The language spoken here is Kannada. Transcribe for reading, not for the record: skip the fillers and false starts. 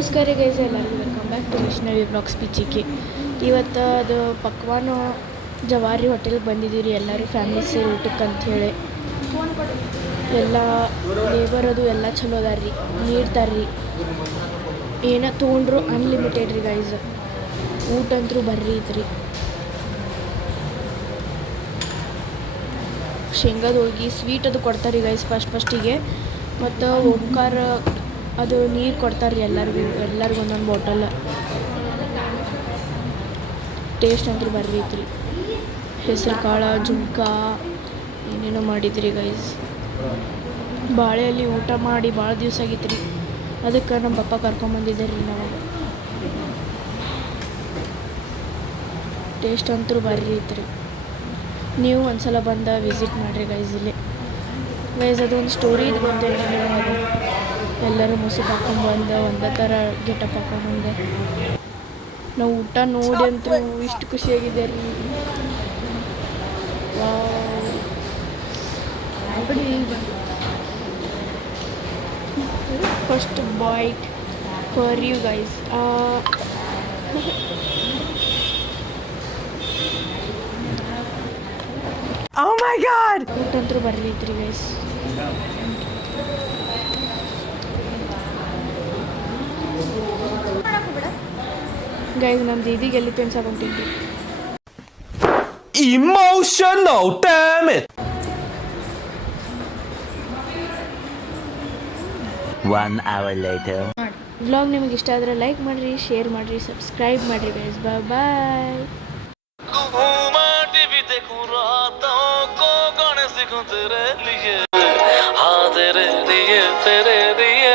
ನಮಸ್ಕಾರ ಗೈಸ್, ಎಲ್ಲರಿಗೂ welcome back to Vaishnavi vlogs ಪಿಚಿಕೆ. ಇವತ್ತು ಅದು ಪಕ್ವಾನು ಜವಾರಿ ಹೋಟೆಲ್ಗೆ ಬಂದಿದ್ದೀವಿ ರೀ. ಎಲ್ಲರೂ ಫ್ಯಾಮಿಲಿ ಸೇರಿ ಊಟಕ್ಕೆ ಅಂಥೇಳಿ. ಎಲ್ಲ ಲೇಬರ್ ಅದು ಎಲ್ಲ ಚಲೋ ಅದಾರ ರೀ, ನೀಡ್ತಾರೆ ರೀ. ಏನೋ ತೊಗೊಂಡ್ರು ಅನ್ಲಿಮಿಟೆಡ್ ರೀ ಗೈಸ್. ಊಟ ಅಂತೂ ಬರ್ರಿ ಐತ್ರಿ. ಶೇಂಗಾದ ಹೋಳ್ಗೆ ಸ್ವೀಟ್ ಅದು ಕೊಡ್ತಾರೆ ರೀ ಗೈಸ್ ಫಸ್ಟಿಗೆ. ಮತ್ತು ಓಂಕಾರ ಅದು ನೀರು ಕೊಡ್ತಾರೆ ರೀ ಎಲ್ಲರಿಗೂ ಒಂದೊಂದು ಬಾಟಲ್. ಟೇಸ್ಟ್ ಅಂತೂ ಬರ್ರಿ ಐತ್ರಿ. ಹೆಸರು ಕಾಳು ಜುಣ್ಕ ಏನೇನೋ ಮಾಡಿದ್ರಿ ಗೈಸ್. ಬಾಳೆಯಲ್ಲಿ ಊಟ ಮಾಡಿ ಭಾಳ ದಿವಸ ಆಗಿತ್ತು ರೀ. ಅದಕ್ಕೆ ನಮ್ಮ ಪಪ್ಪ ಕರ್ಕೊಂಬಂದಿದ್ದೆ ರೀ ನಾವು. ಟೇಸ್ಟ್ ಅಂತೂ ಬರ್ರಿ ಐತ್ರಿ. ನೀವು ಒಂದ್ಸಲ ಬಂದ ವಿಸಿಟ್ ಮಾಡಿರಿ ಗೈಸ್. ಇಲ್ಲಿ ಗೈಸ್ ಅದೊಂದು ಸ್ಟೋರಿ ಇದು ಗೊತ್ತೇಳಿ ಅದು ಎಲ್ಲರೂ ಮುಸುಕು ಹಾಕೊಂಡ್ಬಂದು ಒಂದೇ ಥರ ಗೆಟಪ್ ಹಾಕೊಂಡ್ಬಂದೆ. ನಾವು ಊಟ ನೋಡಿ ಅಂತೂ ಇಷ್ಟು ಖುಷಿಯಾಗಿದೆ ರೀ. First bite for you guys. Oh my god! ಊಟ ಅಂತೂ ಬರ್ಲಿತ್ರಿ ಗೈಸ್. ಗೈಸ್ ನಮ್ಮ ದೀದಿಗೆ ಎಲ್ಲಿ ತಿನ್ಸಾಕೊಂತೀನಿ. Emotional, damn it! 1 hour later. Vlog ನಿಮಗೆ ಇಷ್ಟ ಆದರೆ ಲೈಕ್ ಮಾಡಿರಿ, ಶೇರ್ ಮಾಡಿರಿ, ಸಬ್ಸ್ಕ್ರೈಬ್ ಮಾಡಿರಿ ಗೈಸ್. ಬಾಯ್. तेरे लिए तेरे लिए